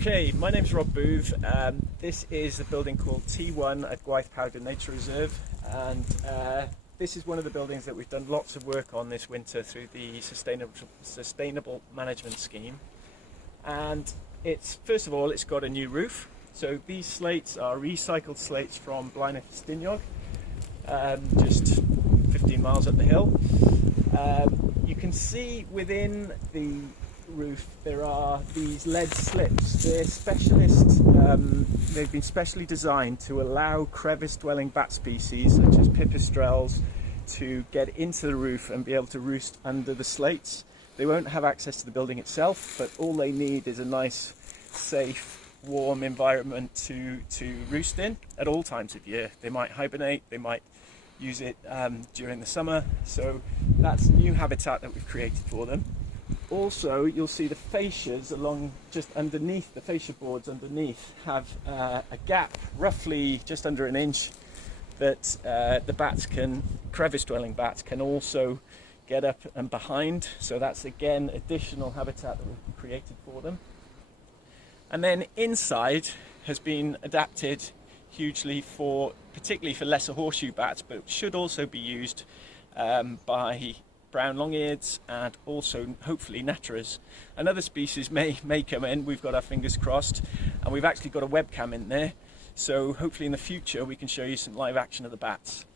Okay, my name's Rob Booth. This is a building called T1 at Gwaith Powdwr Nature Reserve, and this is one of the buildings that we've done lots of work on this winter through the Sustainable Management Scheme. And first of all, it's got a new roof. So these slates are recycled slates from Blaenau Ffestiniog, just 15 miles up the hill. You can see within the roof there are these lead slips. They're specialist, they've been specially designed to allow crevice-dwelling bat species such as pipistrelles to get into the roof and be able to roost under the slates. They won't have access to the building itself, but all they need is a nice, safe, warm environment to roost in at all times of year. They might hibernate, they might use it during the summer, so that's new habitat that we've created for them. Also, you'll see the fascias along just underneath, the fascia boards underneath have a gap roughly just under an inch that the bats crevice-dwelling bats can also get up and behind. So that's again additional habitat that we've created for them. And then inside has been adapted hugely particularly for lesser horseshoe bats, but should also be used by brown long-eareds and also hopefully natterers. Another species may come in, we've got our fingers crossed, and we've actually got a webcam in there, so hopefully in the future we can show you some live action of the bats.